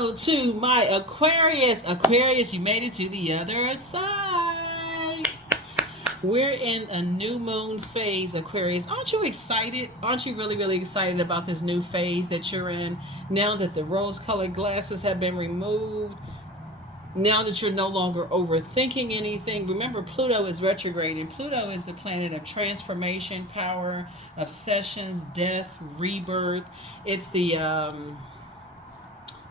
Hello to my Aquarius. Aquarius, you made it to the other side. We're in a new moon phase, Aquarius. Aren't you excited? Aren't you really, really excited about this new phase that you're in? Now that the rose-colored glasses have been removed, now that you're no longer overthinking anything. Remember, Pluto is retrograde, and Pluto is the planet of transformation, power, obsessions, death, rebirth. It's the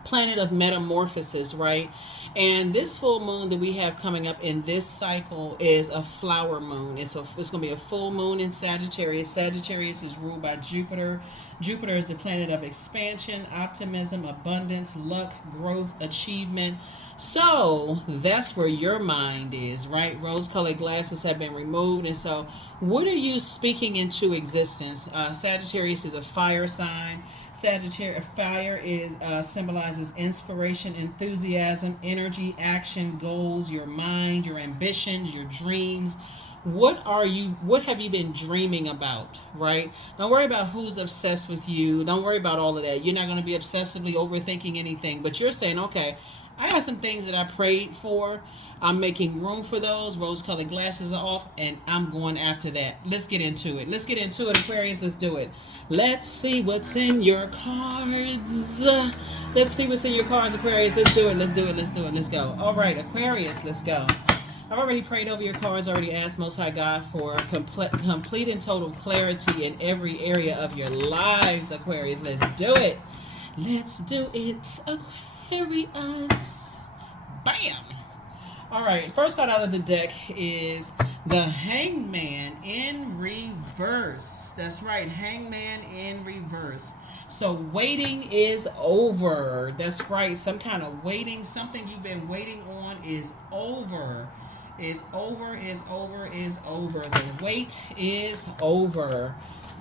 planet of metamorphosis, right? And this full moon that we have coming up in this cycle is a flower moon. It's going to be a full moon in Sagittarius. Sagittarius is ruled by Jupiter. Jupiter is the planet of expansion, optimism, abundance, luck, growth, achievement. So that's where your mind is, right? Rose-colored glasses have been removed. And so what are you speaking into existence? Sagittarius is a fire sign. Sagittarius fire is symbolizes inspiration, enthusiasm, energy, action, goals, your mind, your ambitions, your dreams. What have you been dreaming about, right? Don't worry about who's obsessed with you. Don't worry about all of that. You're not going to be obsessively overthinking anything, but you're saying, okay, I got some things that I prayed for. I'm making room for those. Rose-colored glasses are off, and I'm going after that. Let's get into it. Let's get into it, Aquarius. Let's do it. Let's see what's in your cards. Let's see what's in your cards, Aquarius. Let's do it. Let's do it. Let's do it. Let's go. All right, Aquarius, let's go. I've already prayed over your cards, already asked Most High God for complete and total clarity in every area of your lives, Aquarius. Let's do it. Let's do it, Aquarius. Bam. All right, first card out of the deck is the Hangman in reverse. That's right, Hangman in reverse. So waiting is over. That's right, some kind of waiting, something you've been waiting on is over. Is over, is over, is over. The wait is over.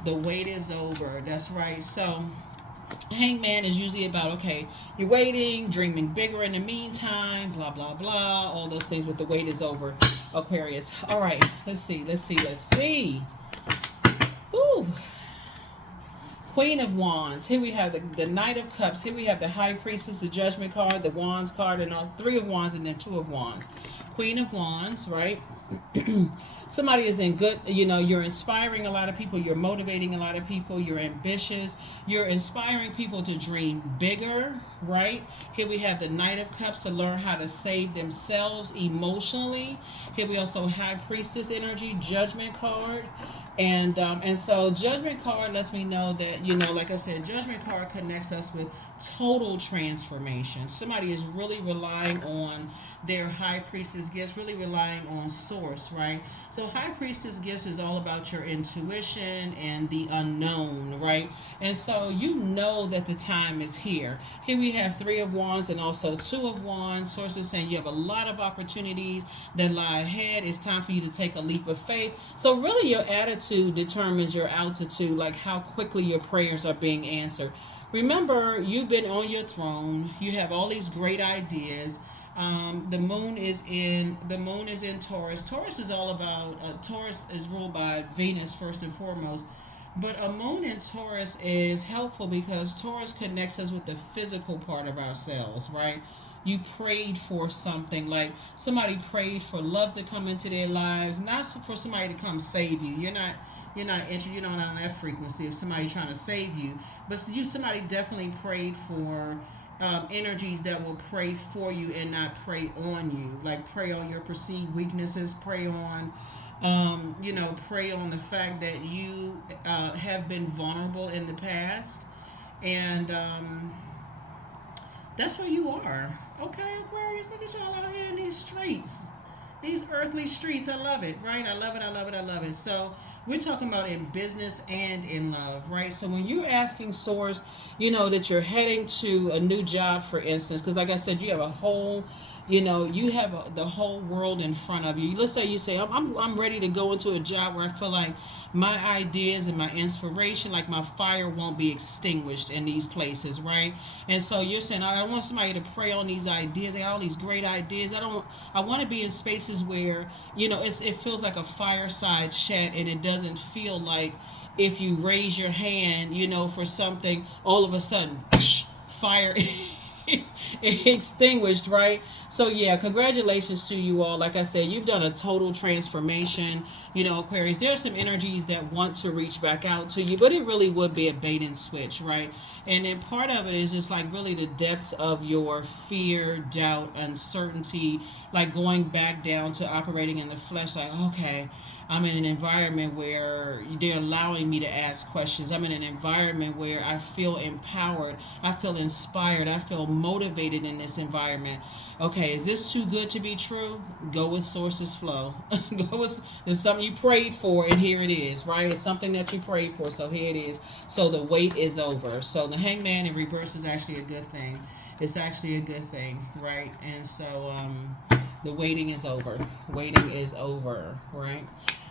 The wait is over. That's right. So Hangman is usually about, okay, you're waiting, dreaming bigger in the meantime, blah, blah, blah, all those things, but the wait is over, Aquarius. All right, let's see. Ooh. Queen of Wands. Here we have the Knight of Cups. Here we have the High Priestess, the Judgment card, the Wands card, and all three of Wands, and then two of Wands. Queen of Wands, right? Somebody is in good, you're inspiring a lot of people, you're motivating a lot of people, you're ambitious, you're inspiring people to dream bigger, right? Here we have the Knight of Cups to learn how to save themselves emotionally. Here we also High Priestess energy, Judgment card. And so Judgment card lets me know that, like I said, Judgment card connects us with total transformation. Somebody is really relying on their High Priestess gifts, really relying on source, right? So High Priestess gifts is all about your intuition and the unknown, right? And so you know that the time is here. Here we have three of Wands and also two of Wands. Sources saying you have a lot of opportunities that lie ahead. It's time for you to take a leap of faith. So really your attitude determines your altitude, like how quickly your prayers are being answered. Remember, you've been on your throne. You have all these great ideas. The moon is in Taurus. Taurus is all about, Taurus is ruled by Venus first and foremost. But a moon in Taurus is helpful because Taurus connects us with the physical part of ourselves, right? You prayed for something, like somebody prayed for love to come into their lives, not for somebody to come save you. You're not on that frequency of somebody trying to save you, but somebody definitely prayed for energies that will pray for you and not pray on you, like pray on your perceived weaknesses, pray on pray on the fact that you have been vulnerable in the past, and that's where you are. Okay, Aquarius, look at y'all out here in these streets, these earthly streets. I love it, right? I love it. So we're talking about in business and in love, right? So when you're asking Source, that you're heading to a new job, for instance, because like I said, you have a whole, the whole world in front of you. Let's say you say, I'm ready to go into a job where I feel like my ideas and my inspiration, like my fire won't be extinguished in these places, right? And so you're saying, I want somebody to pray on these ideas. They have all these great ideas. I want to be in spaces where, it feels like a fireside chat, and it doesn't feel like if you raise your hand, for something, all of a sudden, fire extinguished, right? So yeah, congratulations to you all. Like I said, you've done a total transformation. You know, Aquarius, there are some energies that want to reach back out to you, but it really would be a bait and switch, right? And then part of it is just like really the depths of your fear, doubt, uncertainty, like going back down to operating in the flesh, like, okay, I'm in an environment where they're allowing me to ask questions. I'm in an environment where I feel empowered. I feel inspired. I feel motivated in this environment. Okay, is this too good to be true? Go with sources flow. Go with, it's something you prayed for, and here it is, right? It's something that you prayed for, so here it is. So the wait is over. So the hangman in reverse is actually a good thing. It's actually a good thing, right? And so the waiting is over. Waiting is over, right?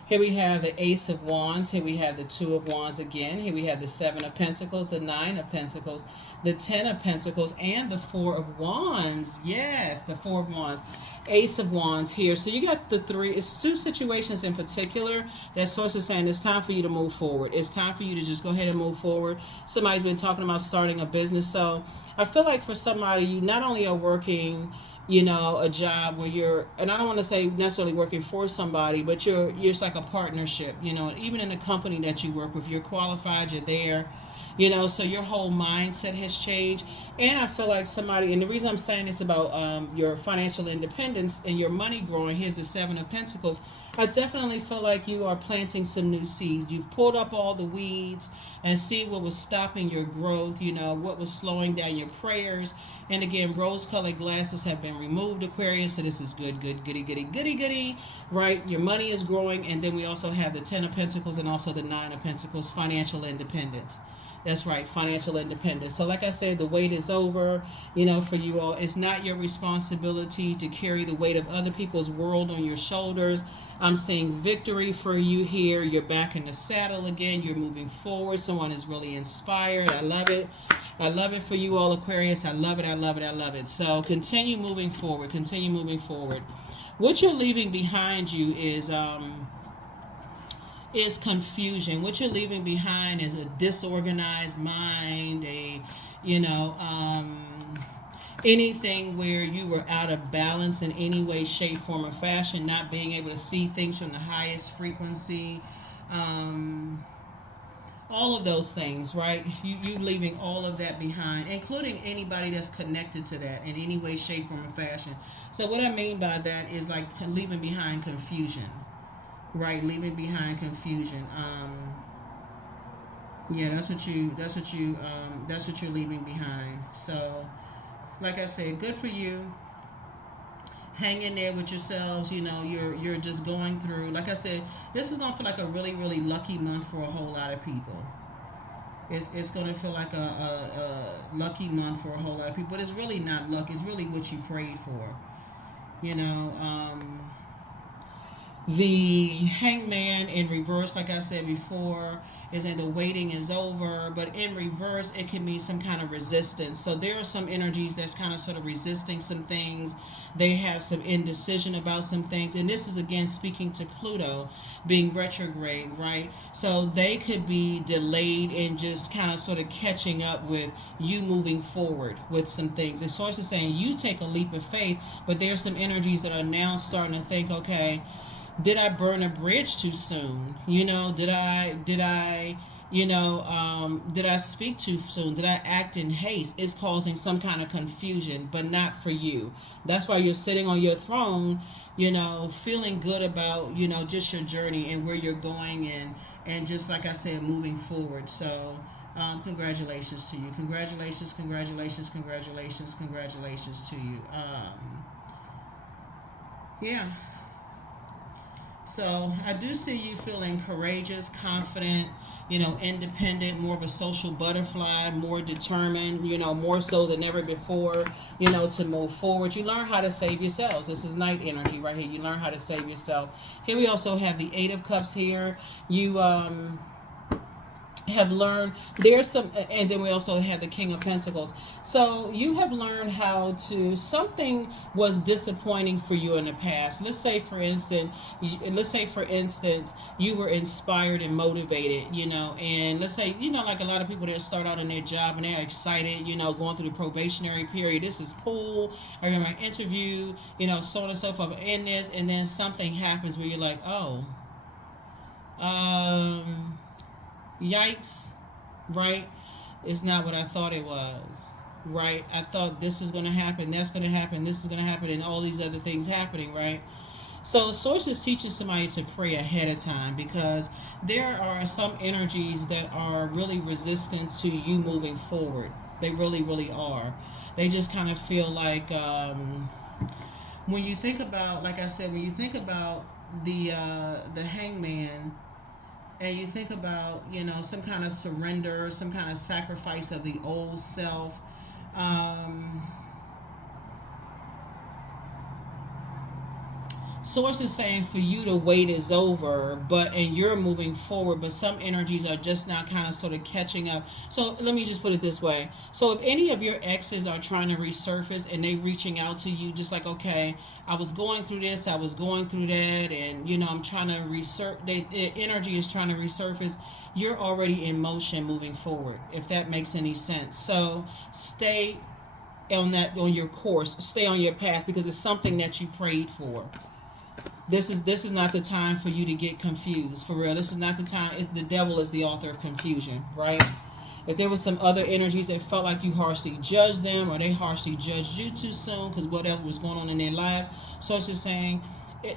Here we have the Ace of Wands. Here we have the Two of Wands again. Here we have the Seven of Pentacles, the Nine of Pentacles, the Ten of Pentacles, and the Four of Wands. Yes, the Four of Wands. Ace of Wands here. So you got the three. It's two situations in particular that source is saying it's time for you to move forward. It's time for you to just go ahead and move forward. Somebody's been talking about starting a business. So I feel like for somebody, you not only are working, you know, a job where you're, and I don't want to say necessarily working for somebody, but you're it's like a partnership, you know, even in the company that you work with, you're qualified, you're there, you know, so your whole mindset has changed. And I feel like somebody, and the reason I'm saying this about your financial independence and your money growing, here's the Seven of Pentacles. I definitely feel like you are planting some new seeds. You've pulled up all the weeds and see what was stopping your growth, you know, what was slowing down your prayers. And again, rose-colored glasses have been removed, Aquarius, so this is good, good, goody, goody, goody, goody, right? Your money is growing, and then we also have the Ten of Pentacles and also the Nine of Pentacles, financial independence. That's right, financial independence. So like I said, the wait is over, you know, for you all. It's not your responsibility to carry the weight of other people's world on your shoulders. I'm seeing victory for you here. You're back in the saddle again. You're moving forward. Someone is really inspired. I love it. I love it for you all, Aquarius. I love it. I love it. I love it. So continue moving forward. Continue moving forward. What you're leaving behind you is confusion. What you're leaving behind is a disorganized mind, anything where you were out of balance in any way, shape, form, or fashion, not being able to see things from the highest frequency, all of those things, right? You leaving all of that behind, including anybody that's connected to that in any way, shape, form, or fashion. So what I mean by that is like leaving behind confusion. Right, leaving behind confusion. Yeah, that's what you're leaving behind. So, like I said, good for you. Hang in there with yourselves. You know, you're just going through. Like I said, this is gonna feel like a really, really lucky month for a whole lot of people. It's gonna feel like a lucky month for a whole lot of people, but it's really not luck. It's really what you prayed for. You know. The hangman in reverse, like I said before, is that the waiting is over, but in reverse, it can mean some kind of resistance. So there are some energies that's kind of sort of resisting some things. They have some indecision about some things. And this is, again, speaking to Pluto being retrograde, right? So they could be delayed in just kind of sort of catching up with you moving forward with some things. The source is saying you take a leap of faith, but there's some energies that are now starting to think, okay, did I burn a bridge too soon? You know, did I speak too soon? Did I act in haste? It's causing some kind of confusion, but not for you. That's why you're sitting on your throne, you know, feeling good about, you know, just your journey and where you're going, and just like I said, moving forward. So congratulations to you. Congratulations, congratulations, congratulations, congratulations to you. Yeah. So I do see you feeling courageous, confident, you know, independent, more of a social butterfly, more determined, you know, more so than ever before, you know, to move forward. You learn how to save yourselves. This is night energy right here. You learn how to save yourself. Here we also have the Eight of Cups here. have learned there's some, and then we also have the King of Pentacles. So you have learned how to, something was disappointing for you in the past. Let's say for instance you were inspired and motivated, and let's say, like a lot of people that start out in their job and they're excited, going through the probationary period. This is cool. I remember my interview, so on and so forth in this, and then something happens where you're like, oh, yikes, right? It's not what I thought it was, right? I thought this is going to happen, that's going to happen, this is going to happen, and all these other things happening, right? So Source is teaching somebody to pray ahead of time, because there are some energies that are really resistant to you moving forward. They really, really are. They just kind of feel like, when you think about, like I said, when you think about the hangman, and you think about, some kind of surrender, some kind of sacrifice of the old self, Source is saying for you to wait is over, and you're moving forward, but some energies are just not kind of sort of catching up. So let me just put it this way. So if any of your exes are trying to resurface and they reaching out to you, just like, okay, I was going through this, I was going through that, and I'm trying to the energy is trying to resurface. You're already in motion moving forward, if that makes any sense. So stay on your course, stay on your path, because it's something that you prayed for. This is not the time for you to get confused, for real. This is not the time. The devil is the author of confusion, right? If there was some other energies that felt like you harshly judged them, or they harshly judged you too soon because whatever was going on in their lives, so it's just saying,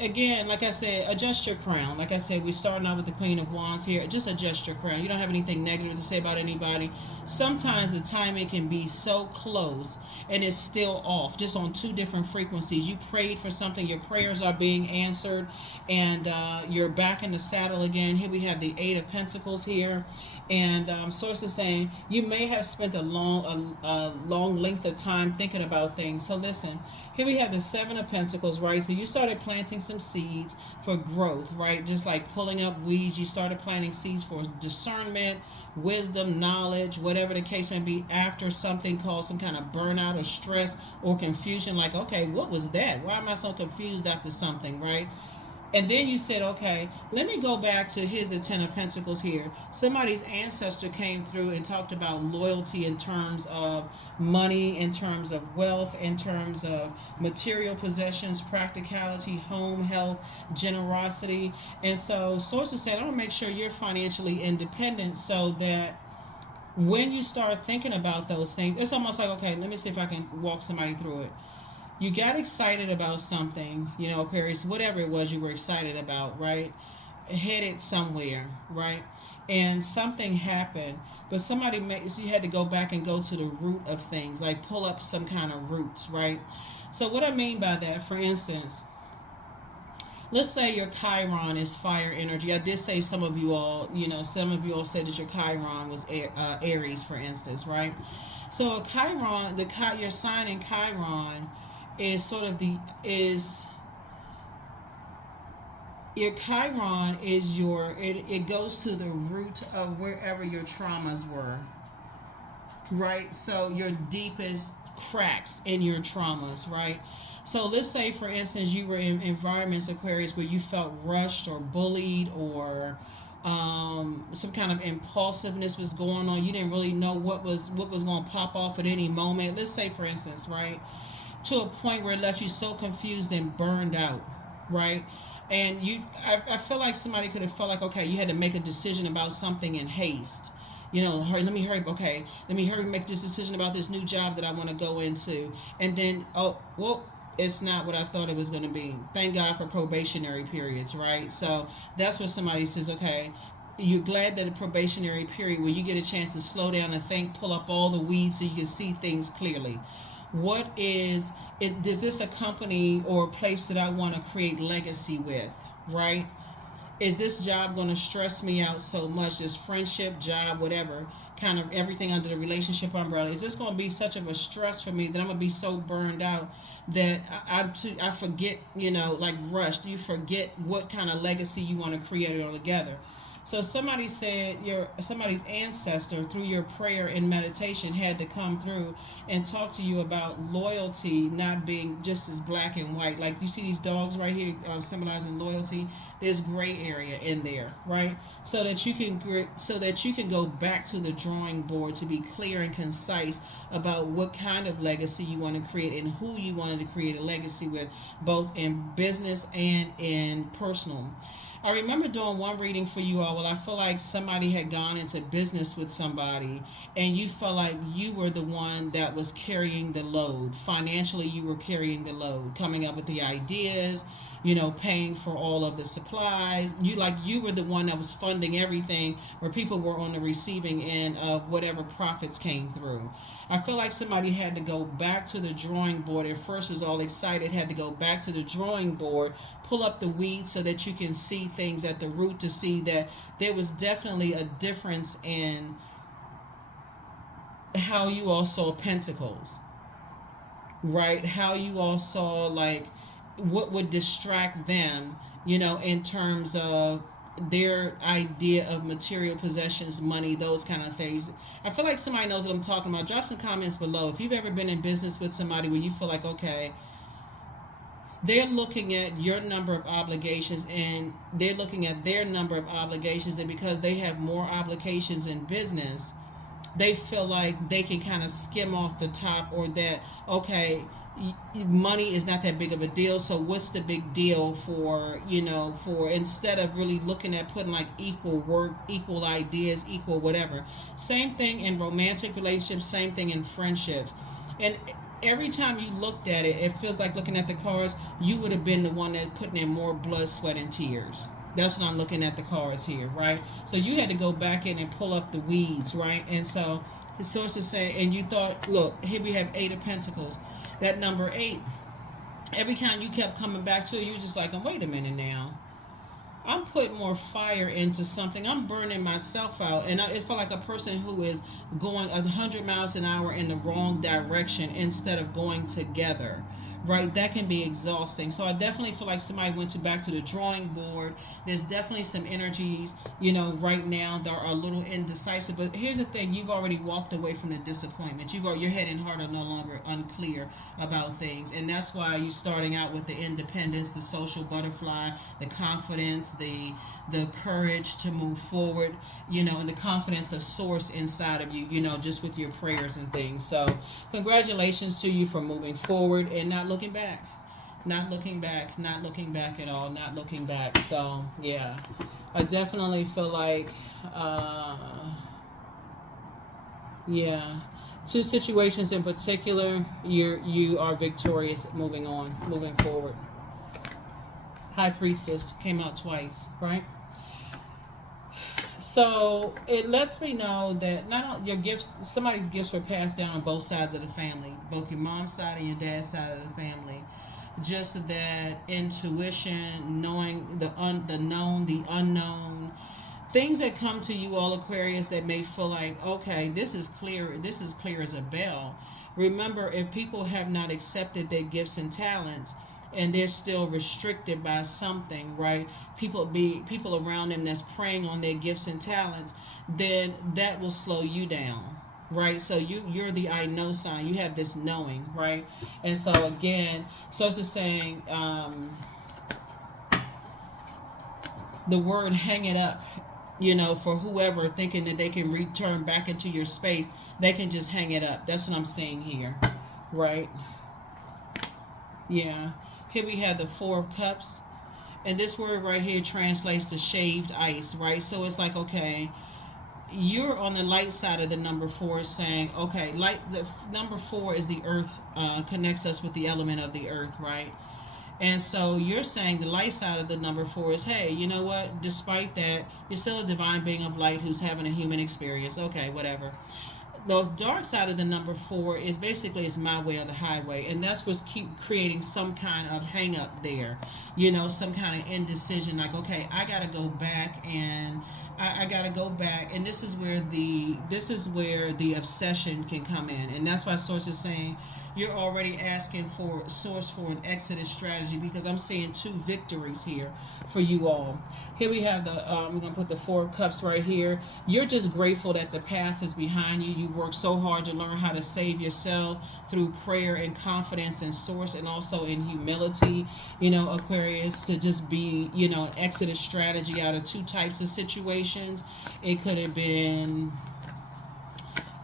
again, like I said, adjust your crown. Like I said, we're starting out with the Queen of Wands here. Just adjust your crown. You don't have anything negative to say about anybody. Sometimes the timing can be so close and it's still off, just on two different frequencies. You prayed for something, your prayers are being answered, and you're back in the saddle again. Here we have the Eight of Pentacles here. And Source is saying you may have spent a long length of time thinking about things. So listen, here we have the Seven of Pentacles, right? So you started planting some seeds for growth, right? Just like pulling up weeds, you started planting seeds for discernment, wisdom, knowledge, whatever the case may be, after something called some kind of burnout or stress or confusion. Like, okay, what was that? Why am I so confused after something, right? And then you said, okay, let me go back to, here's the Ten of Pentacles here. Somebody's ancestor came through and talked about loyalty in terms of money, in terms of wealth, in terms of material possessions, practicality, home, health, generosity. And so sources said, I want to make sure you're financially independent, so that when you start thinking about those things, it's almost like, okay, let me see if I can walk somebody through it. You got excited about something, Aquarius, whatever it was you were excited about, right? Headed somewhere, right? And something happened, but so you had to go back and go to the root of things, like pull up some kind of roots, right? So what I mean by that, for instance, let's say your Chiron is fire energy. I did say some of you all said that your Chiron was Aries, for instance, right? So a Chiron, your sign in Chiron is sort of your Chiron is it goes to the root of wherever your traumas were, right? So your deepest cracks in your traumas, right? So let's say, for instance, you were in environments, Aquarius, where you felt rushed or bullied, or some kind of impulsiveness was going on. You didn't really know what was going to pop off at any moment. Let's say, for instance, right, to a point where it left you so confused and burned out, right? And I feel like somebody could have felt like, okay, you had to make a decision about something in haste. Hurry, let me hurry, okay, let me hurry make this decision about this new job that I want to go into. And then, oh, well, it's not what I thought it was going to be. Thank God for probationary periods, right? So that's what somebody says, okay, you're glad that a probationary period where you get a chance to slow down and think, pull up all the weeds so you can see things clearly. What is it? Is this a company or a place that I want to create legacy with, right? Is this job going to stress me out so much? This friendship, job, whatever, kind of everything under the relationship umbrella. Is this going to be such of a stress for me that I'm going to be so burned out that I forget, like rushed. You forget what kind of legacy you want to create altogether. So somebody said somebody's ancestor through your prayer and meditation had to come through and talk to you about loyalty not being just as black and white. Like you see these dogs right here symbolizing loyalty. There's gray area in there, right? So that you can go back to the drawing board to be clear and concise about what kind of legacy you want to create and who you wanted to create a legacy with, both in business and in personal. I remember doing one reading for you all. Well, I feel like somebody had gone into business with somebody, and you felt like you were the one that was carrying the load. Financially, you were carrying the load, coming up with the ideas, paying for all of the supplies. You were the one that was funding everything, where people were on the receiving end of whatever profits came through. I feel like somebody had to go back to the drawing board. At first was all excited, had to go back to the drawing board, pull up the weeds so that you can see things at the root, to see that there was definitely a difference in how you all saw pentacles, right? How you all saw, like, what would distract them, in terms of their idea of material possessions, money, those kind of things. I feel like somebody knows what I'm talking about. Drop some comments below if you've ever been in business with somebody where you feel like, okay, they're looking at your number of obligations and they're looking at their number of obligations, and because they have more obligations in business, they feel like they can kind of skim off the top, or that, okay, money is not that big of a deal, so what's the big deal for instead of really looking at putting like equal work, equal ideas, equal whatever. Same thing in romantic relationships, same thing in friendships. And every time you looked at it, it feels like, looking at the cards, you would have been the one that putting in more blood, sweat, and tears. That's what I'm looking at the cards here, right? So you had to go back in and pull up the weeds, right? And so the source is saying, and you thought, look, here we have 8 of Pentacles. That number 8, every time you kept coming back to it, you were just like, oh, wait a minute now. I'm putting more fire into something. I'm burning myself out. And it felt like a person who is going 100 miles an hour in the wrong direction instead of going together. Right? That can be exhausting. So I definitely feel like somebody went back to the drawing board. There's definitely some energies, right now that are a little indecisive. But here's the thing. You've already walked away from the disappointment. Your head and heart are no longer unclear about things. And that's why you're starting out with the independence, the social butterfly, the confidence, the courage to move forward, and the confidence of source inside of you, just with your prayers and things. So congratulations to you for moving forward and not looking back. Not looking back at all, not looking back. So yeah, I definitely feel like, yeah, 2 situations in particular, you are victorious, moving forward. High Priestess came out twice, right? So it lets me know that not only your gifts, somebody's gifts were passed down on both sides of the family, both your mom's side and your dad's side of the family. Just that intuition, knowing the known, the unknown, things that come to you all, Aquarius, that may feel like, okay, this is clear as a bell. Remember, if people have not accepted their gifts and talents, and they're still restricted by something, right? People around them that's preying on their gifts and talents, then that will slow you down, right? So you're the I know sign. You have this knowing, right? And so again, so it's just saying, the word hang it up, for whoever thinking that they can return back into your space, they can just hang it up. That's what I'm saying here, right? Yeah. Here we have the 4 of Cups. And this word right here translates to shaved ice, right? So it's like, okay, you're on the light side of the number 4, saying, okay, the number 4 is the earth, connects us with the element of the earth, right? And so you're saying the light side of the number 4 is, hey, you know what? Despite that, you're still a divine being of light who's having a human experience. Okay, whatever. The dark side of the number 4 is basically, it's my way or the highway, and that's what's keep creating some kind of hang up there, some kind of indecision, like, okay, I gotta go back, and I gotta go back, and this is where the obsession can come in, and that's why Source is saying you're already asking for source for an exodus strategy, because I'm seeing two victories here for you all. Here we have the we're gonna put the Four of Cups right here. You're just grateful that the past is behind you. You worked so hard to learn how to save yourself through prayer and confidence in source, and also in humility, Aquarius, to just be, an exodus strategy out of two types of situations. It could have been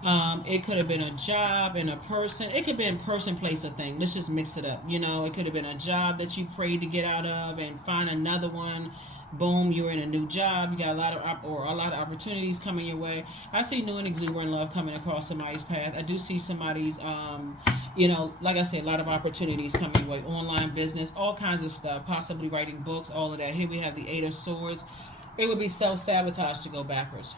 a job and a person. It could have been person, place, or thing. Let's just mix it up. It could have been a job that you prayed to get out of and find another one. Boom, you're in a new job. You got a lot of opportunities coming your way. I see new and exuberant love coming across somebody's path. I do see somebody's, like I said, a lot of opportunities coming your way. Online business, all kinds of stuff. Possibly writing books, all of that. Here we have the Eight of Swords. It would be self-sabotage to go backwards.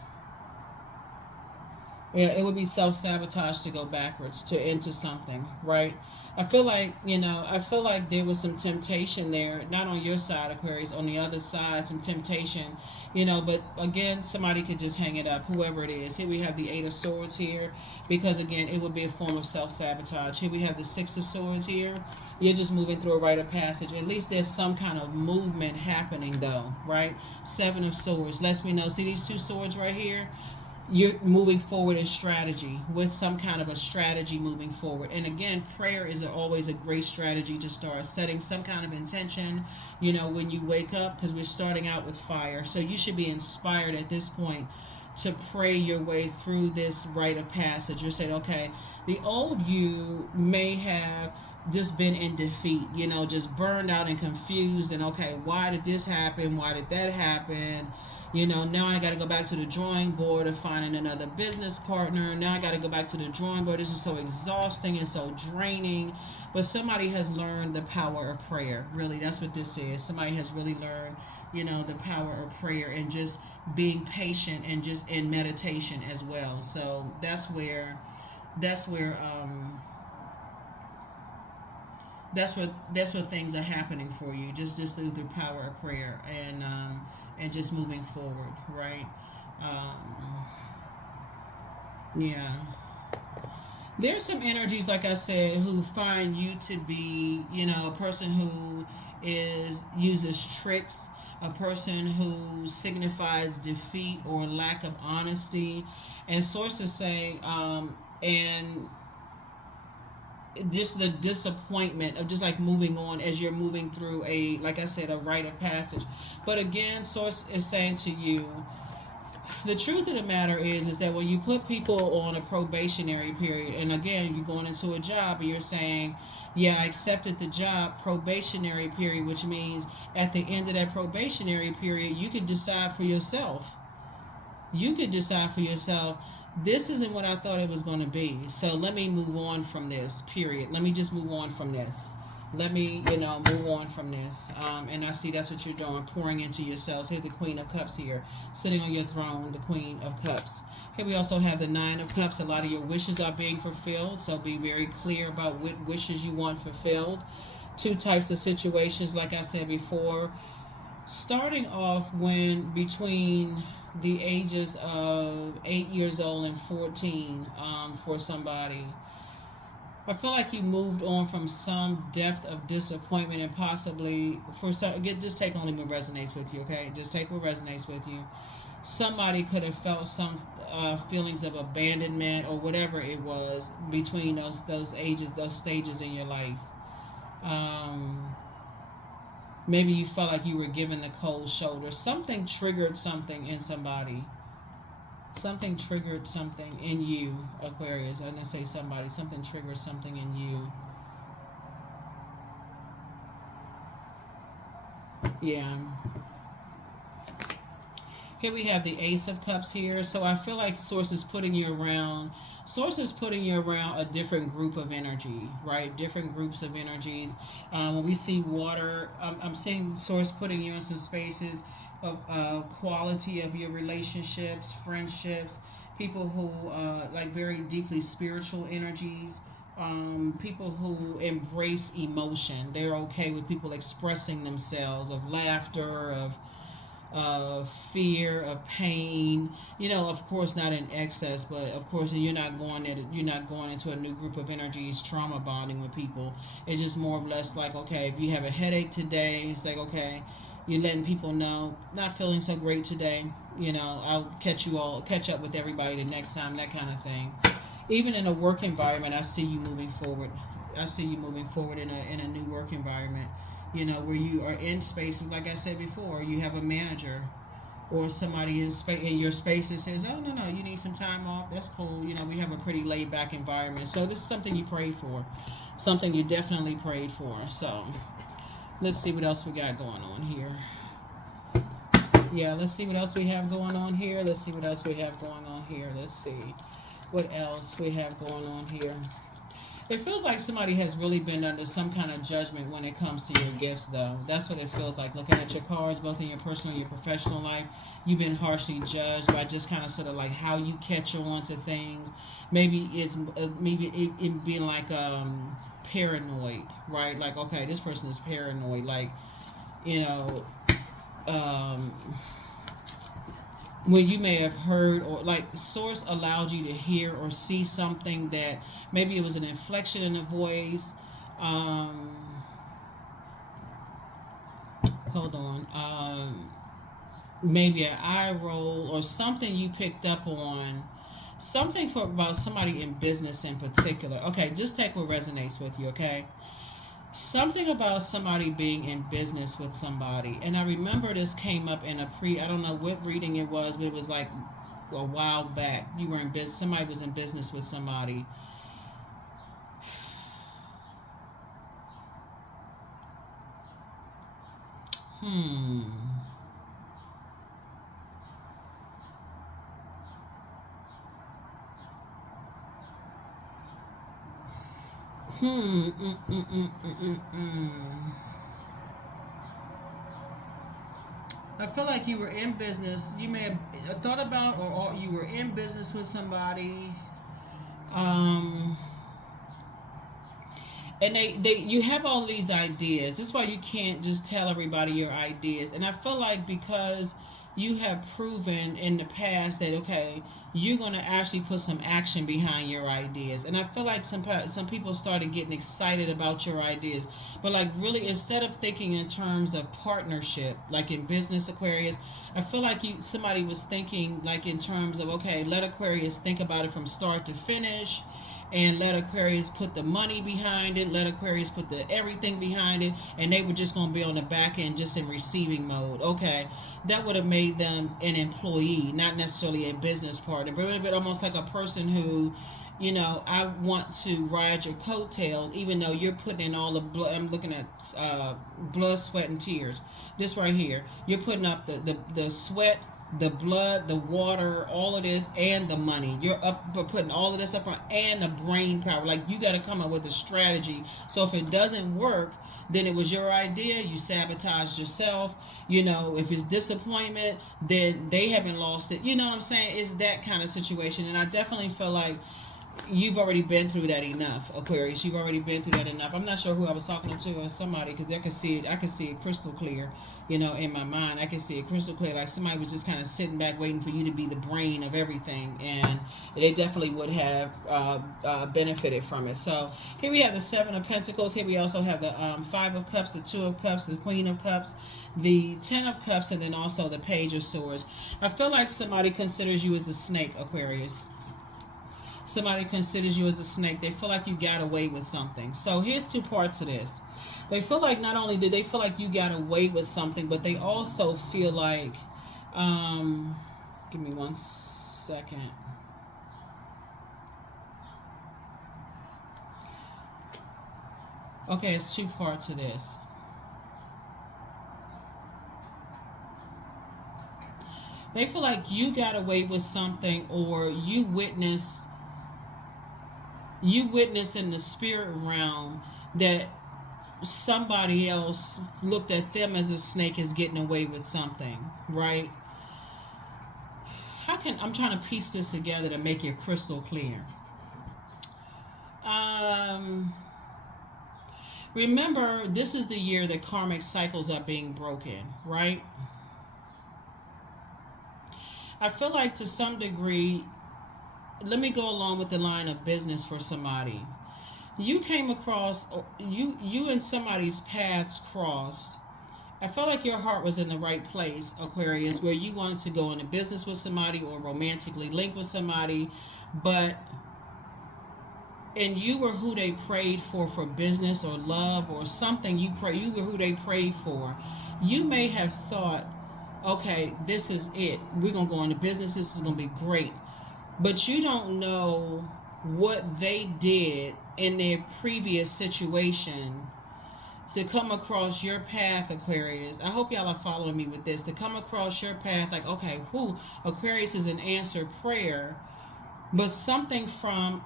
Yeah, it would be self-sabotage to go backwards to into something, right? I feel like there was some temptation there, not on your side, Aquarius, on the other side, some temptation, but again, somebody could just hang it up, whoever it is. Here we have the Eight of Swords here, because again, it would be a form of self-sabotage. Here we have the Six of Swords here. You're just moving through a rite of passage. At least there's some kind of movement happening, though, right? Seven of Swords lets me know. See these two swords right here? You're moving forward in strategy, with some kind of a strategy moving forward. And again, prayer is always a great strategy to start setting some kind of intention, when you wake up, because we're starting out with fire. So you should be inspired at this point to pray your way through this rite of passage. You're saying, okay, the old you may have just been in defeat, just burned out and confused. And okay, why did this happen? Why did that happen? Now I got to go back to the drawing board of finding another business partner. Now I got to go back to the drawing board. This is so exhausting and so draining. But somebody has learned the power of prayer. Really, that's what this is. Somebody has really learned, the power of prayer, and just being patient, and just in meditation as well. So that's where that's where things are happening for you, just through the power of prayer, and just moving forward, right? Yeah, there's some energies, like I said, who find you to be, a person who uses tricks, a person who signifies defeat or lack of honesty, and sources say, and just the disappointment of just like moving on as you're moving through like I said, a rite of passage. But again, source is saying to you, the truth of the matter is that when you put people on a probationary period, and again, you're going into a job and you're saying, yeah, I accepted the job, probationary period, which means at the end of that probationary period, you could decide for yourself. This isn't what I thought it was going to be. So let me move on from this, period. Let me just move on from this. Let me, move on from this. And I see that's what you're doing, pouring into yourselves. Here, the Queen of Cups here, sitting on your throne, the Queen of Cups. Here we also have the Nine of Cups. A lot of your wishes are being fulfilled. So be very clear about what wishes you want fulfilled. Two types of situations, like I said before. Starting off when between the ages of 8 years old and 14, for somebody, I feel like you moved on from some depth of disappointment, and possibly for some, just take only what resonates with you, okay? Just take what resonates with you. Somebody could have felt some feelings of abandonment or whatever it was between those ages, those stages in your life. Maybe you felt like you were given the cold shoulder. Something triggered something in somebody. Something triggered something in you, Aquarius. I didn't say somebody. Something triggered something in you. Yeah. Here we have the Ace of Cups here. So I feel like Source is putting you around. Source is putting you around a different group of energy, right? Different groups of energies. When we see water, I'm seeing Source putting you in some spaces of quality of your relationships, friendships, people who like very deeply spiritual energies. People who embrace emotion. They're okay with people expressing themselves, of laughter, of of fear, of pain. Of course, not in excess, but of course, you're not going into a new group of energies, trauma bonding with people. It's just more or less like, okay, if you have a headache today, it's like, okay, you're letting people know, not feeling so great today. I'll catch up with everybody the next time, that kind of thing. Even in a work environment, I see you moving forward. I see you moving forward in a new work environment. Where you are in spaces, like I said before, you have a manager or somebody in your space that says, "Oh, no, no, you need some time off. That's cool." We have a pretty laid back environment. So this is something you prayed for, something you definitely prayed for. So let's see what else we got going on here. Yeah, let's see what else we have going on here. Let's see what else we have going on here. Let's see what else we have going on here. It feels like somebody has really been under some kind of judgment when it comes to your gifts, though. That's what it feels like. Looking at your cards, both in your personal and your professional life, you've been harshly judged by just kind of sort of like how you catch on to things. Maybe it being like paranoid, right? Like, okay, this person is paranoid. Like, you know, um, when you may have heard, or like source allowed you to hear or see something that maybe it was an inflection in the voice. um Hold on. Maybe an eye roll or something you picked up on, something for about somebody in business in particular. Okay, just take what resonates with you. Okay, something about somebody being in business with somebody. And I remember this came up in I don't know what reading it was, but it was like a while back. You were in business, somebody was in business with somebody. Hmm. Hmm. I feel like you were in business. You may have thought about, or you were in business with somebody. Um, and you have all these ideas. That's why you can't just tell everybody your ideas. And I feel like because you have proven in the past that, okay, you're going to actually put some action behind your ideas. And I feel like some people started getting excited about your ideas, but like really, instead of thinking in terms of partnership, like in business, Aquarius, I feel like somebody was thinking like in terms of, okay, let Aquarius think about it from start to finish, and let Aquarius put the money behind it, let Aquarius put the everything behind it, and they were just going to be on the back end just in receiving mode. Okay, that would have made them an employee, not necessarily a business partner, but it would have been almost like a person who, I want to ride your coattails, even though you're putting in all the blood. I'm looking at blood, sweat, and tears. This right here, you're putting up the sweat, the blood, the water, all of this, and the money. You're up for putting all of this up front, and the brain power. Like, you got to come up with a strategy. So if it doesn't work, then it was your idea. You sabotaged yourself. If it's disappointment, then they haven't lost it. You know what I'm saying? It's that kind of situation. And I definitely feel like you've already been through that enough, Aquarius. You've already been through that enough. I'm not sure who I was talking to, or somebody, because I could see it crystal clear. In my mind, I could see it crystal clear. Like somebody was just kind of sitting back, waiting for you to be the brain of everything, and they definitely would have benefited from it. So here we have the Seven of Pentacles. Here we also have the Five of Cups, the Two of Cups, the Queen of Cups, the Ten of Cups, and then also the Page of Swords. I feel like somebody considers you as a snake, Aquarius. Somebody considers you as a snake. They feel like you got away with something. So here's two parts of this. They feel like not only do they feel like you got away with something, but they also feel like, give me 1 second. Okay, it's two parts of this. They feel like you got away with something, or you witness in the spirit realm that somebody else looked at them as a snake as getting away with something, right? I'm trying to piece this together to make it crystal clear. Um, Remember, this is the year that karmic cycles are being broken, right? I feel like to some degree, let me go along with the line of business for somebody. You came across, you and somebody's paths crossed. I felt like your heart was in the right place, Aquarius, where you wanted to go into business with somebody or romantically link with somebody, but and you were who they prayed for business or love or something. You were who they prayed for. You may have thought, okay, this is it. We're gonna go into business. This is gonna be great, but you don't know what they did in their previous situation to come across your path, Aquarius. I hope y'all are following me with this. To come across your path, like, okay, Aquarius is an answered prayer, but something from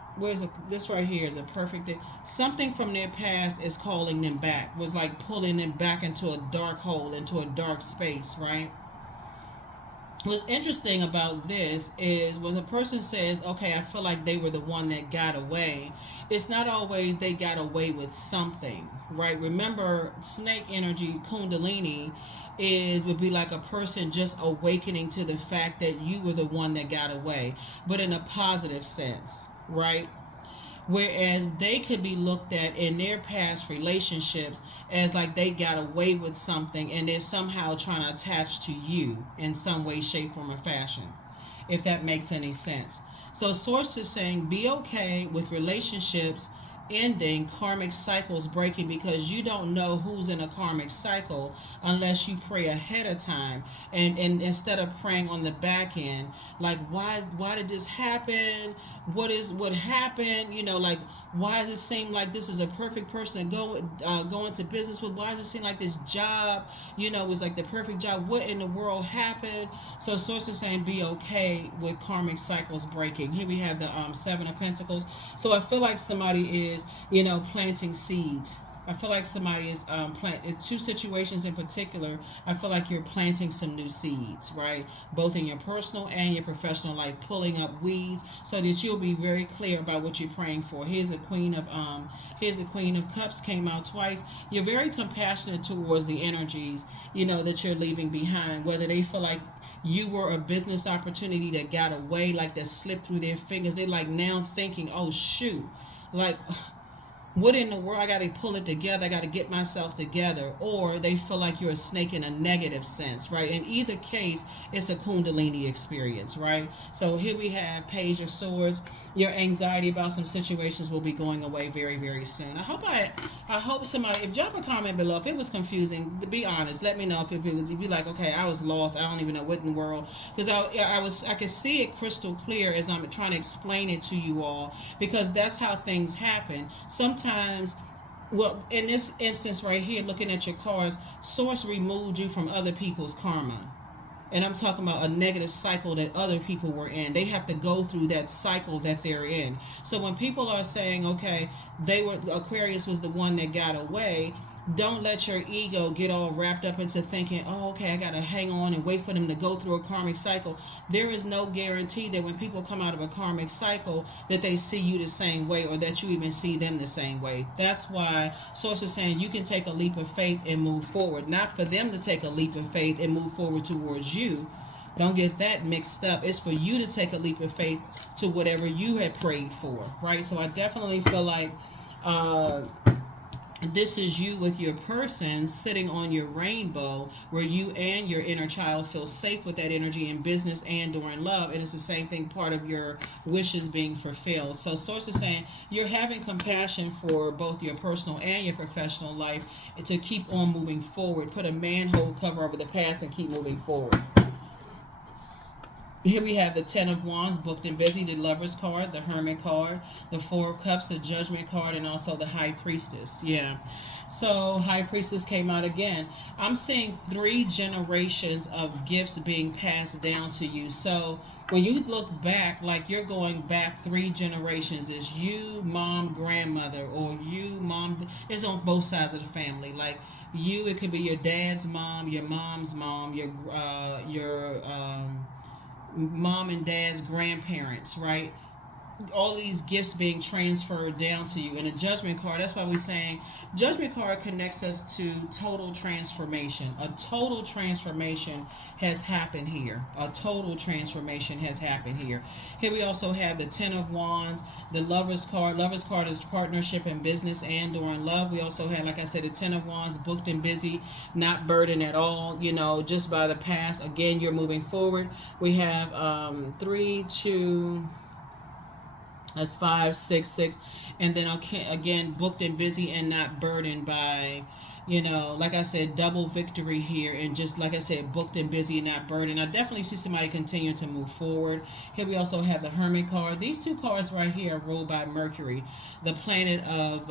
this right here is a perfect thing. Something from their past is calling them back. Was like pulling them back into a dark hole, into a dark space, right? What's interesting about this is when a person says, okay, I feel like they were the one that got away, it's not always they got away with something, right? Remember, snake energy, kundalini, would be like a person just awakening to the fact that you were the one that got away, but in a positive sense, right? Whereas they could be looked at in their past relationships as like they got away with something and they're somehow trying to attach to you in some way, shape, form, or fashion, if that makes any sense. So Source is saying be okay with relationships ending, karmic cycles breaking, because you don't know who's in a karmic cycle unless you pray ahead of time, and instead of praying on the back end, like why did this happen, what happened, like why does it seem like this is a perfect person to go into business with, why does it seem like this job was like the perfect job, what in the world happened? So Source is saying be okay with karmic cycles breaking. Here we have the Seven of Pentacles. So I feel like somebody is planting seeds. I feel like somebody is in two situations in particular. I feel like you're planting some new seeds, right? Both in your personal and your professional life, pulling up weeds so that you'll be very clear about what you're praying for. Here's the Queen of Cups came out twice. You're very compassionate towards the energies, that you're leaving behind, whether they feel like you were a business opportunity that got away, like that slipped through their fingers. They like now thinking, oh shoot, like what in the world, I got to pull it together, I got to get myself together. Or they feel like you're a snake in a negative sense, right? In either case, it's a kundalini experience, right? So here we have Page of Swords. Your anxiety about some situations will be going away very, very soon. I hope somebody, if drop a comment below, if it was confusing, to be honest, let me know if you're like, okay, I was lost, I don't even know what in the world, because I could see it crystal clear as I'm trying to explain it to you all, because that's how things happen. Sometimes, well, in this instance right here, looking at your cards, Source removed you from other people's karma. And I'm talking about a negative cycle that other people were in. They have to go through that cycle that they're in. So when people are saying, okay, Aquarius was the one that got away, don't let your ego get all wrapped up into thinking, oh, okay, I got to hang on and wait for them to go through a karmic cycle. There is no guarantee that when people come out of a karmic cycle that they see you the same way, or that you even see them the same way. That's why Source is saying you can take a leap of faith and move forward. Not for them to take a leap of faith and move forward towards you. Don't get that mixed up. It's for you to take a leap of faith to whatever you had prayed for, right? So I definitely feel like this is you with your person sitting on your rainbow, where you and your inner child feel safe with that energy in business and during love. And it's the same thing, part of your wishes being fulfilled. So Source is saying you're having compassion for both your personal and your professional life to keep on moving forward. Put a manhole cover over the past and keep moving forward. Here we have the Ten of Wands, booked and busy, the Lover's card, the Hermit card, the Four of Cups, the Judgment card, and also the High Priestess. Yeah. So High Priestess came out again. I'm seeing 3 generations of gifts being passed down to you. So when you look back, like you're going back 3 generations. It's you, mom, grandmother, or you, mom. It's on both sides of the family. Like you, it could be your dad's mom, your mom's mom, your mom and dad's grandparents, right? all these gifts being transferred down to you. And a judgment card, that's why we're saying judgment card connects us to total transformation. A total transformation has happened here. A total transformation has happened here. Here we also have the Ten of Wands, the Lover's card. Lover's card is partnership in business and during love. We also have, like I said, the Ten of Wands, booked and busy, not burdened at all, just by the past. Again, you're moving forward. We have 3, 2, that's 5, 6, 6, and then again, booked and busy and not burdened by, like I said, double victory here, and just like I said, booked and busy and not burdened. I definitely see somebody continuing to move forward. Here we also have the Hermit card. These two cards right here are ruled by Mercury, the planet of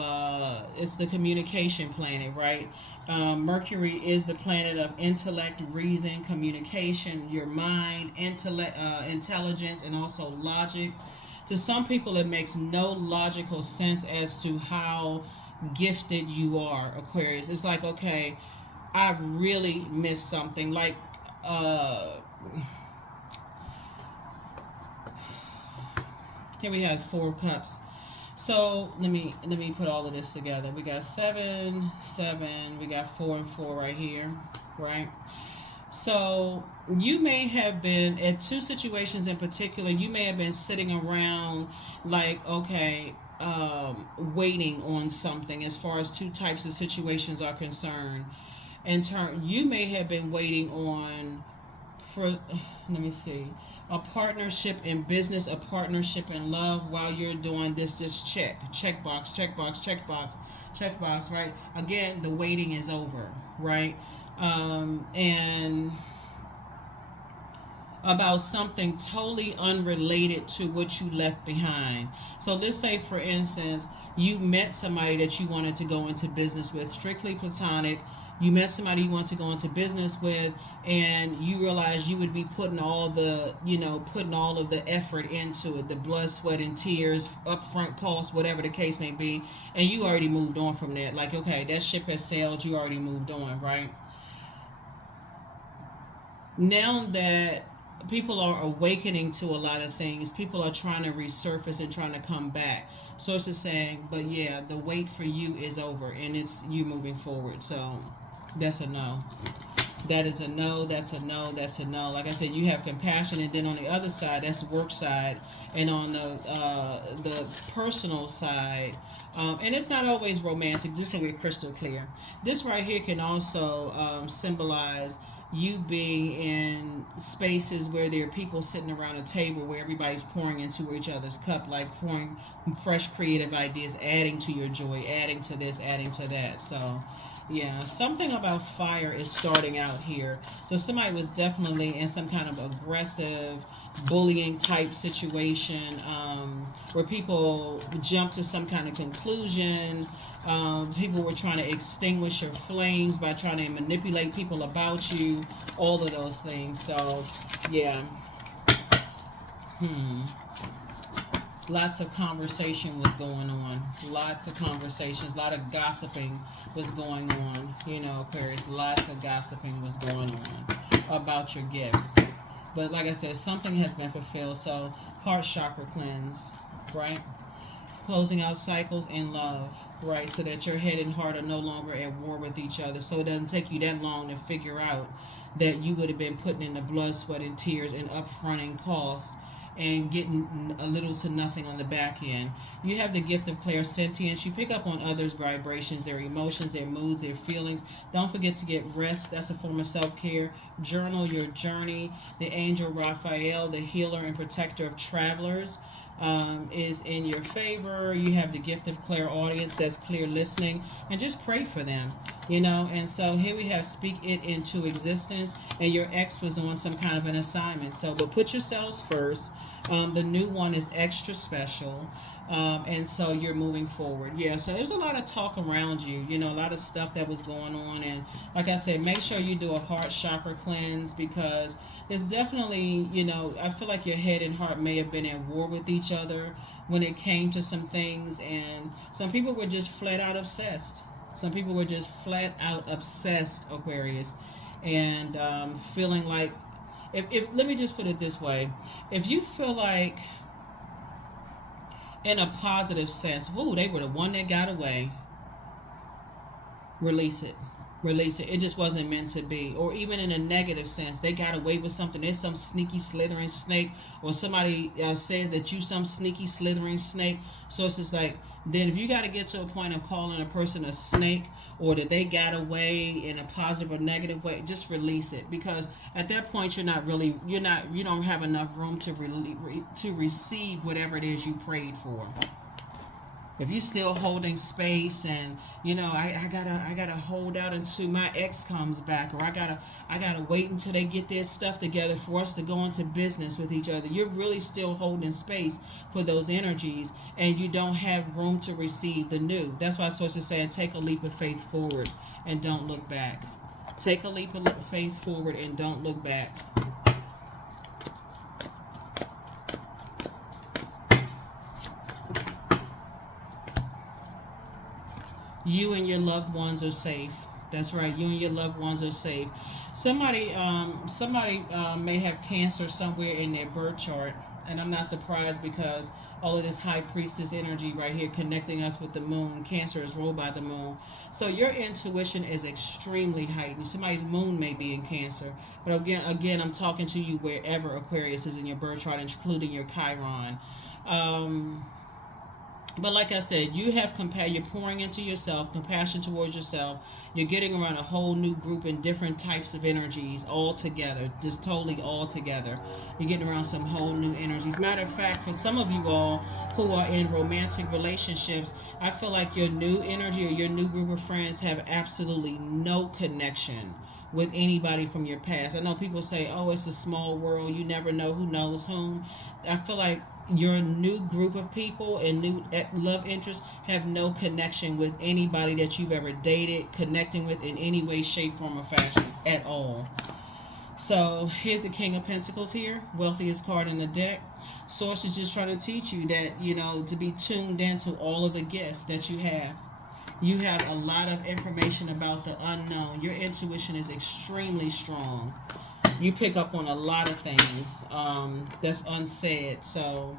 it's the communication planet, right? Mercury is the planet of intellect, reason, communication, your mind, intellect, intelligence, and also logic. To some people, it makes no logical sense as to how gifted you are, Aquarius. It's like, okay, I really missed something. Like, here we have 4 cups. So let me put all of this together. We got 7, 7. We got 4 and 4 right here, right? So you may have been at 2 situations in particular. You may have been sitting around like, okay, waiting on something as far as 2 types of situations are concerned. In turn, you may have been waiting on for, let me see, a partnership in business, a partnership in love, while you're doing this checkbox, right? Again, the waiting is over, right? And about something totally unrelated to what you left behind. So let's say, for instance, you met somebody that you wanted to go into business with, strictly platonic. You met somebody you want to go into business with, and you realize you would be putting all of the effort into it, the blood, sweat, and tears, upfront costs, whatever the case may be, and you already moved on from that. Like, okay, that ship has sailed, you already moved on, right? Now that people are awakening to a lot of things, people are trying to resurface and trying to come back. So it's just saying, but yeah, the wait for you is over, and it's you moving forward. So that's a no. That is a no. That's a no. That's a no. Like I said, you have compassion, and then on the other side, that's work side, and on the personal side, and it's not always romantic. Just so we're crystal clear, this right here can also symbolize you being in spaces where there are people sitting around a table where everybody's pouring into each other's cup, like pouring fresh creative ideas, adding to your joy, adding to this, adding to that. So yeah, something about fire is starting out here. So somebody was definitely in some kind of aggressive bullying type situation, where people jumped to some kind of conclusion. People were trying to extinguish your flames by trying to manipulate people about you, all of those things. So yeah, lots of conversation was going on, lots of conversations, a lot of gossiping was going on, Aquarius. Lots of gossiping was going on about your gifts. But like I said, something has been fulfilled. So heart chakra cleanse, right? Closing out cycles in love, right? So that your head and heart are no longer at war with each other. So it doesn't take you that long to figure out that you would have been putting in the blood, sweat, and tears and upfronting costs and getting a little to nothing on the back end. You have the gift of clairsentience. You pick up on others' vibrations, their emotions, their moods, their feelings. Don't forget to get rest. That's a form of self-care. Journal your journey. The angel Raphael, the healer and protector of travelers, is in your favor. You have the gift of clairaudience, that's clear listening, and just pray for them, and so here we have speak it into existence, and your ex was on some kind of an assignment. So but put yourselves first. The new one is extra special, and so you're moving forward. Yeah, so there's a lot of talk around you, a lot of stuff that was going on, and like I said, make sure you do a heart chakra cleanse, because there's definitely, I feel like your head and heart may have been at war with each other when it came to some things, and some people were just flat out obsessed. Aquarius, and feeling like, if let me just put it this way, if you feel like in a positive sense. Woo, they were the one that got away. Release it. Release it. It just wasn't meant to be. Or even in a negative sense, they got away with something. There's some sneaky slithering snake, or somebody says that you some sneaky slithering snake. So it's just like, then if you got to get to a point of calling a person a snake, or that they got away in a positive or negative way, just release it, because at that point you don't have enough room to to receive whatever it is you prayed for. If you still holding space, and I gotta hold out until my ex comes back, or I gotta wait until they get their stuff together for us to go into business with each other, you're really still holding space for those energies, and you don't have room to receive the new. That's why Source is saying, take a leap of faith forward and don't look back. Take a leap of faith forward and don't look back. You and your loved ones are safe. That's right. You and your loved ones are safe. Somebody may have cancer somewhere in their birth chart, and I'm not surprised, because all of this high priestess energy right here connecting us with the moon. Cancer is ruled by the moon, so your intuition is extremely heightened. Somebody's moon may be in Cancer, but again, I'm talking to you wherever Aquarius is in your birth chart, including your Chiron. Um, but like I said, you have you're pouring into yourself, compassion towards yourself. You're getting around a whole new group and different types of energies all together, just totally all together. You're getting around some whole new energies. Matter of fact, for some of you all who are in romantic relationships, I feel like your new energy or your new group of friends have absolutely no connection with anybody from your past. I know people say, oh, it's a small world, you never know who knows whom. I feel like your new group of people and new love interests have no connection with anybody that you've ever dated, connecting with in any way, shape, form, or fashion at all. So here's the King of Pentacles here, wealthiest card in the deck. Source is just trying to teach you that, to be tuned into all of the gifts that you have. You have a lot of information about the unknown. Your intuition is extremely strong. You pick up on a lot of things that's unsaid. So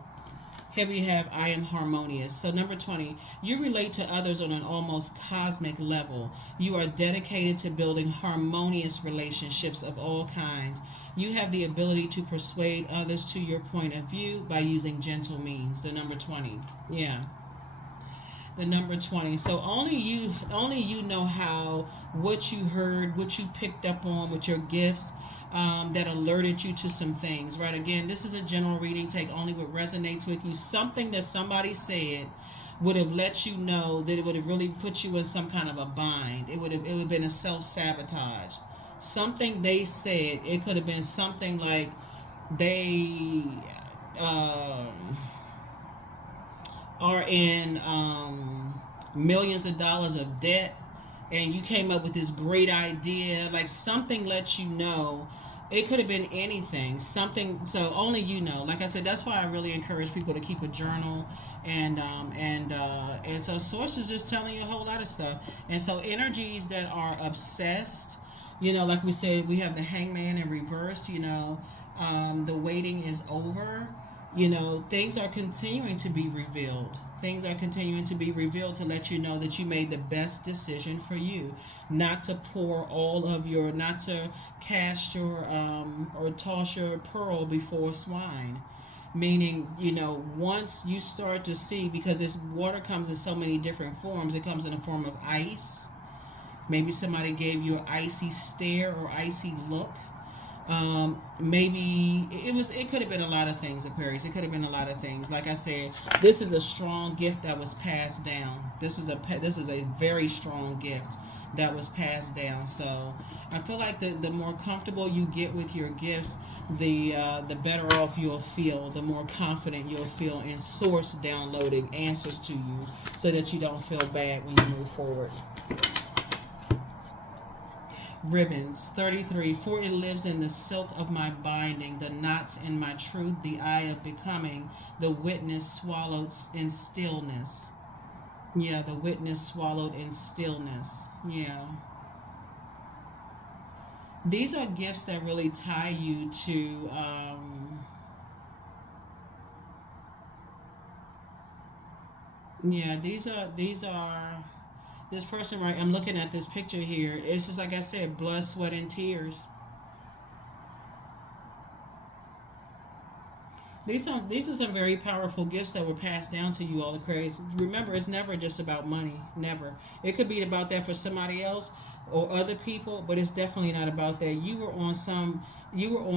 here we have, I am harmonious. So number 20, you relate to others on an almost cosmic level. You are dedicated to building harmonious relationships of all kinds. You have the ability to persuade others to your point of view by using gentle means. The number 20. Yeah. The number 20. So only you know how, what you heard, what you picked up on with your gifts, that alerted you to some things, right? Again, this is a general reading. Take only what resonates with you. Something that somebody said would have let you know that it would have really put you in some kind of a bind. It would have been a self-sabotage. Something they said, it could have been something like they are in millions of dollars of debt, and you came up with this great idea, like something lets you know. It could have been anything, something. So only you know. Like I said, that's why I really encourage people to keep a journal, and so Source is just telling you a whole lot of stuff. And so energies that are obsessed, like we said, we have the Hangman in reverse. The waiting is over. Things are continuing to be revealed. Things are continuing to be revealed to let you know that you made the best decision for you. Not to not to cast your, or toss your pearl before swine. Meaning, once you start to see, because this water comes in so many different forms, it comes in the form of ice. Maybe somebody gave you an icy stare or icy look. Maybe it could have been a lot of things, Aquarius. It could have been a lot of things. Like I said, this is a strong gift that was passed down. This is a very strong gift that was passed down. So I feel like the more comfortable you get with your gifts, the better off you'll feel, the more confident you'll feel in Source downloading answers to you, so that you don't feel bad when you move forward. Ribbons, 33. For it lives in the silk of my binding, the knots in my truth, the eye of becoming, the witness swallowed in stillness. Yeah, the witness swallowed in stillness. Yeah. These are gifts that really tie you to Yeah, these are this person, right? I'm looking at this picture here. It's just like I said, blood, sweat, and tears. These are some very powerful gifts that were passed down to you, all Aquarius. Remember, it's never just about money. Never. It could be about that for somebody else or other people, but it's definitely not about that. You were on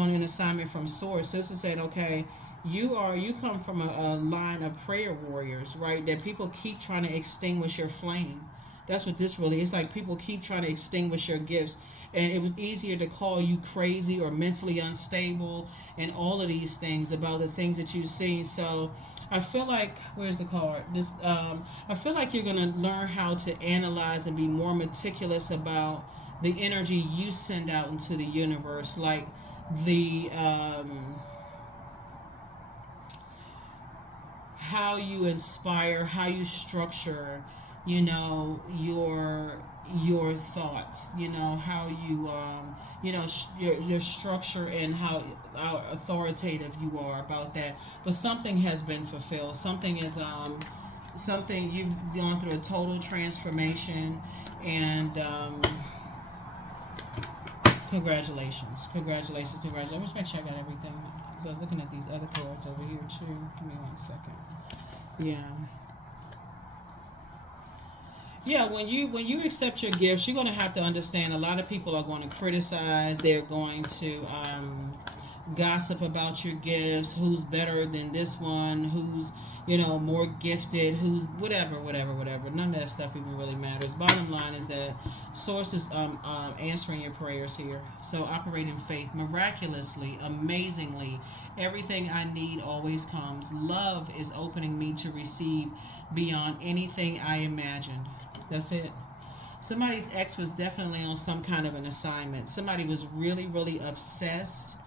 an assignment from Source. Sister said, okay, you come from a line of prayer warriors, right? That people keep trying to extinguish your flame. That's what this really is. Like people keep trying to extinguish your gifts. And it was easier to call you crazy or mentally unstable and all of these things about the things that you've seen. So I feel like, where's the card? I feel like you're going to learn how to analyze and be more meticulous about the energy you send out into the universe. Like the, how you inspire, how you structure, your thoughts, how you your structure and how authoritative you are about that. But something has been fulfilled. Something you've gone through a total transformation, and congratulations. Let me make sure I got everything. Because I was looking at these other cards over here too. Give me 1 second. Yeah. Yeah, when you accept your gifts, you're going to have to understand a lot of people are going to criticize. They're going to gossip about your gifts. Who's better than this one? Who's more gifted? Who's whatever. None of that stuff even really matters. Bottom line is that Source is answering your prayers here. So operate in faith, miraculously, amazingly. Everything I need always comes. Love is opening me to receive beyond anything I imagined. That's it. Somebody's ex was definitely on some kind of an assignment. Somebody was really, really obsessed.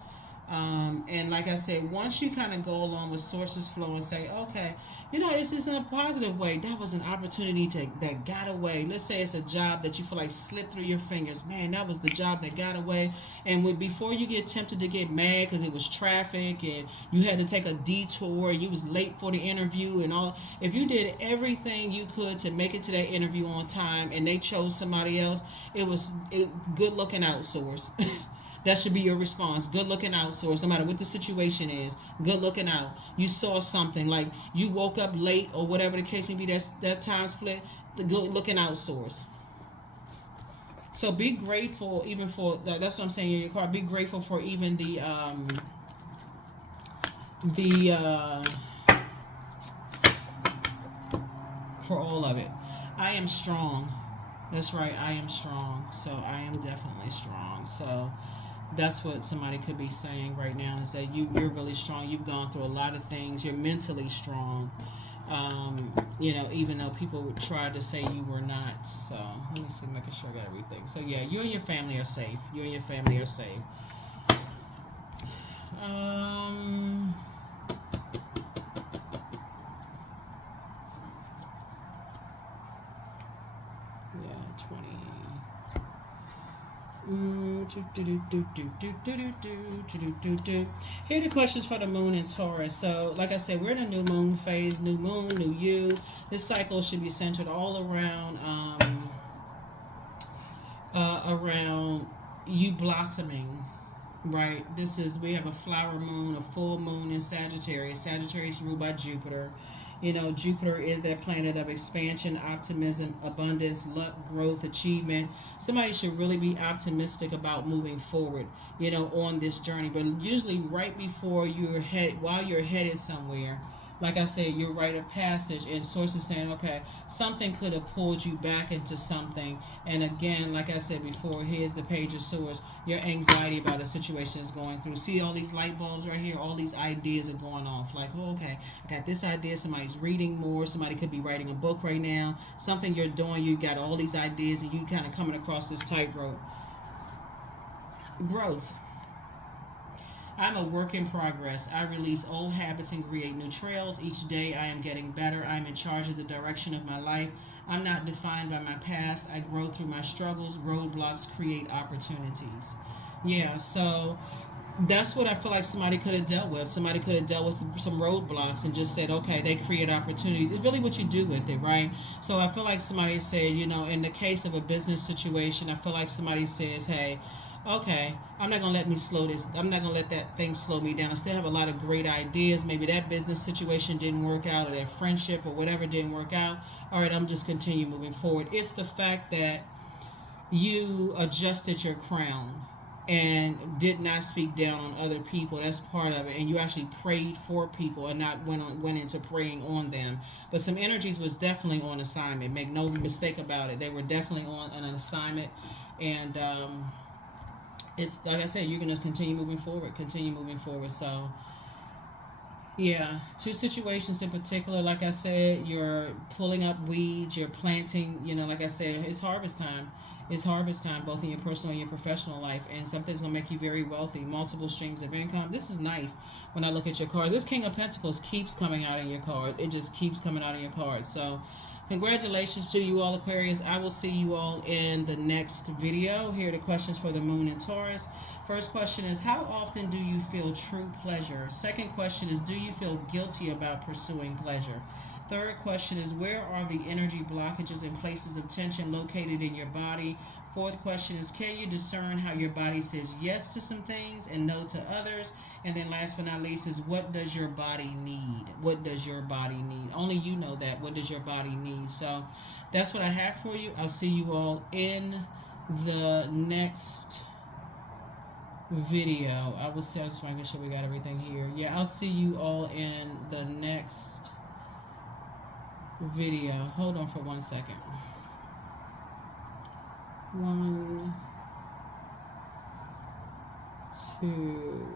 And like I said, once you kind of go along with Source's flow and say, okay, it's just in a positive way. That was an opportunity that got away. Let's say it's a job that you feel like slipped through your fingers. Man, that was the job that got away. And before you get tempted to get mad because it was traffic and you had to take a detour and you was late for the interview and all, if you did everything you could to make it to that interview on time and they chose somebody else, good looking out, Source. That should be your response. Good looking out, Source. No matter what the situation is, good looking out. You saw something, like you woke up late or whatever the case may be, that time split. The good looking out, Source. So be grateful even for that. That's what I'm saying in your card. Be grateful for even the for all of it. I am strong. That's right. I am strong. So I am definitely strong. So that's what somebody could be saying right now, is that you're really strong. You've gone through a lot of things. You're mentally strong. Even though people tried to say you were not. So let me see, making sure I got everything. So yeah, you and your family are safe. You and your family are safe. Yeah, 20. Here are the questions for the moon and Taurus. So, like I said, we're in a new moon phase. New moon, new you. This cycle should be centered all around you blossoming. Right. We have a flower moon, a full moon in Sagittarius. Sagittarius ruled by Jupiter. Jupiter is that planet of expansion, optimism, abundance, luck, growth, achievement. Somebody should really be optimistic about moving forward, on this journey. But usually right before while you're headed somewhere, like I said, you're rite of passage, and Source is saying, okay, something could have pulled you back into something. And again, like I said before, here's the Page of Swords. Your anxiety about a situation is going through. See all these light bulbs right here? All these ideas are going off. Like, oh, okay, I got this idea. Somebody's reading more. Somebody could be writing a book right now. Something you're doing, you got all these ideas, and you kind of coming across this tightrope. Growth. I'm a work in progress. I release old habits and create new trails. Each day I am getting better. I'm in charge of the direction of my life. I'm not defined by my past. I grow through my struggles. Roadblocks create opportunities. Yeah, so That's what I feel like somebody could have dealt with. Somebody could have dealt with some roadblocks and just said, okay, they create opportunities. It's really what you do with it, right? So I feel like somebody said, in the case of a business situation, I feel like somebody says, hey, okay, I'm not going to let me slow this. I'm not going to let that thing slow me down. I still have a lot of great ideas. Maybe that business situation didn't work out, or that friendship or whatever didn't work out. All right, I'm just continue moving forward. It's the fact that you adjusted your crown and did not speak down on other people. That's part of it. And you actually prayed for people and not went into praying on them. But some energies was definitely on assignment. Make no mistake about it. They were definitely on an assignment. And it's like I said, you're going to continue moving forward. Continue moving forward. So yeah, two situations in particular. Like I said, you're pulling up weeds, you're planting, like I said, it's harvest time. It's harvest time, both in your personal and your professional life, and something's going to make you very wealthy, multiple streams of income. This is nice when I look at your cards. This King of Pentacles keeps coming out in your card. It just keeps coming out in your cards. So congratulations to you all, Aquarius. I will see you all in the next video. Here are the questions for the Moon in Taurus. First question is, how often do you feel true pleasure? Second question is, do you feel guilty about pursuing pleasure? Third question is, where are the energy blockages and places of tension located in your body? Fourth question is, can you discern how your body says yes to some things and no to others? And then last but not least is, what does your body need? What does your body need? Only you know that. What does your body need? So that's what I have for you. I'll see you all in the next video. I just making sure we got everything here. Yeah, I'll see you all in the next video. Hold on for 1 second. 1, 2.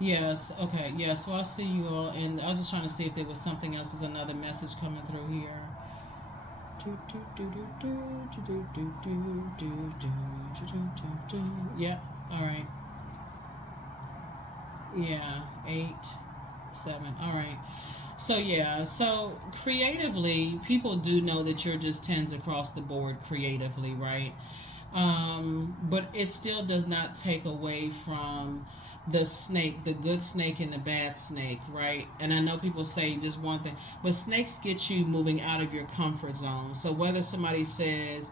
Yes, okay, yeah, so I'll see you all, and I was just trying to see if there was something else. There's another message coming through here. Yeah, all right. Yeah, 8, 7. All right. So yeah, so creatively, people do know that you're just tens across the board creatively, right? But it still does not take away from the snake, the good snake and the bad snake, right? And I know people say just one thing, but snakes get you moving out of your comfort zone. So whether somebody says,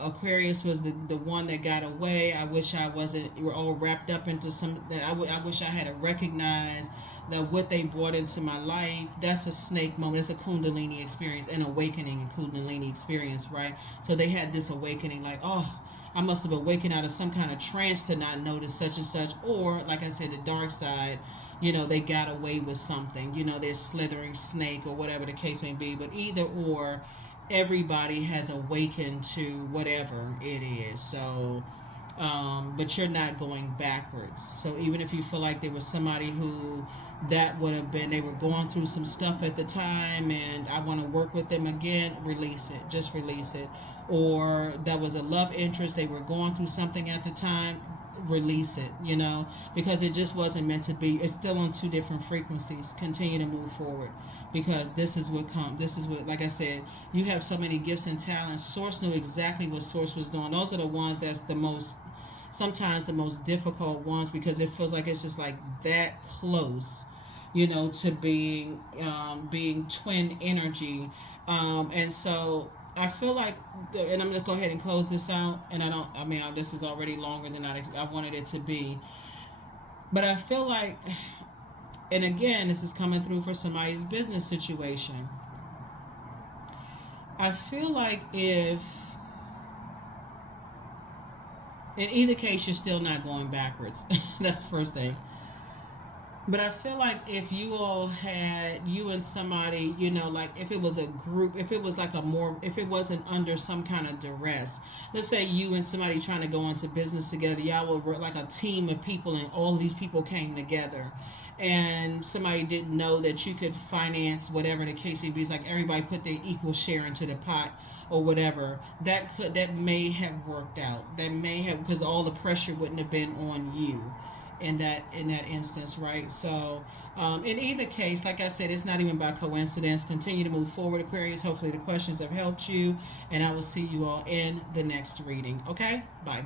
Aquarius was the one that got away. I wish I wasn't. We're all wrapped up into some. That I wish I had to recognize that what they brought into my life. That's a snake moment. It's a Kundalini experience, an awakening, a Kundalini experience, right? So they had this awakening, like, oh, I must have awakened out of some kind of trance to not notice such and such, or like I said, the dark side. They got away with something. They're slithering snake or whatever the case may be. But either or, everybody has awakened to whatever it is. So but you're not going backwards. So even if you feel like there was somebody who that would have been, they were going through some stuff at the time and I want to work with them again, release it. Just release it. Or that was a love interest, they were going through something at the time, release it, because it just wasn't meant to be. It's still on two different frequencies. Continue to move forward, because this is what like I said, you have so many gifts and talents. Source knew exactly what Source was doing. Those are the ones that's sometimes the most difficult ones, because it feels like it's just like that close, to being twin energy. And so I feel like, and I'm going to go ahead and close this out, and this is already longer than I wanted it to be. But I feel like, and again, this is coming through for somebody's business situation. I feel like if, in either case, you're still not going backwards. That's the first thing. But I feel like if you all had, you and somebody, like if it was a group, if it was like if it wasn't under some kind of duress, let's say you and somebody trying to go into business together, y'all were like a team of people and all these people came together, and somebody didn't know that you could finance whatever the case may be. It's like everybody put their equal share into the pot or whatever. That may have worked out. That may have, because all the pressure wouldn't have been on you in that instance, right? So in either case, like I said, it's not even by coincidence. Continue to move forward, Aquarius. Hopefully the questions have helped you, and I will see you all in the next reading. Okay, bye.